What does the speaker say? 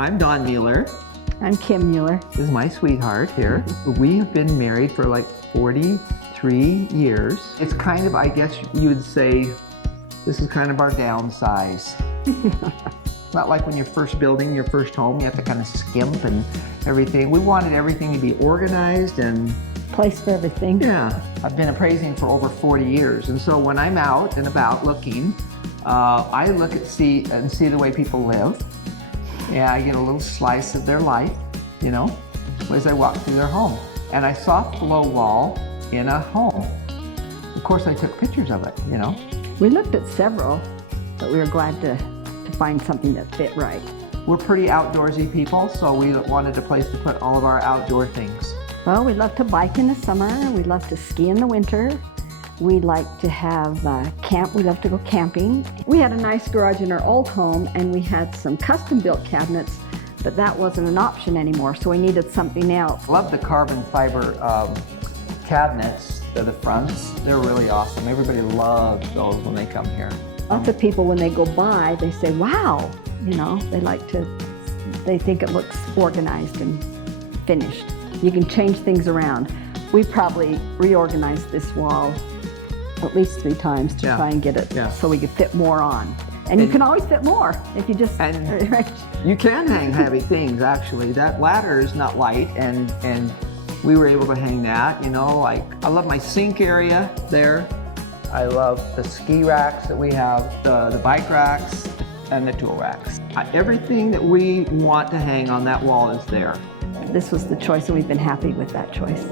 I'm Don Mueller. I'm Kim Mueller. This is my sweetheart here. We have been married for like 43 years. It's kind of, I guess you would say, this is kind of our downsize. It's not like when you're first building your first home, you have to kind of skimp and everything. We wanted everything to be organized and Place for everything. yeah. I've been appraising for over 40 years, and so when I'm out and about looking, I look at see the way people live. Yeah, I get a little slice of their life, you know, as I walk through their home. And I saw a flow wall in a home. Of course, I took pictures of it, you know. We looked at several, but we were glad to find something that fit right. We're pretty outdoorsy people, so we wanted a place to put all of our outdoor things. Well, we love to bike in the summer. We love to ski in the winter. We like to have camp. We love to go camping. We had a nice garage in our old home, and we had some custom-built cabinets, but that wasn't an option anymore, so we needed something else. Love the carbon fiber cabinets, the fronts. They're really awesome. Everybody loves those when they come here. Lots of people, when they go by, they say, wow, you know, they think it looks organized and finished. You can change things around. We probably reorganized this wall at least 3 times to try and get it so we could fit more on. And you can always fit more if you just... You can hang heavy things, actually. That ladder is not light, and we were able to hang that, you know, like, I love my sink area there. I love the ski racks that we have, the bike racks, and the tool racks. Everything that we want to hang on that wall is there. This was the choice, and we've been happy with that choice.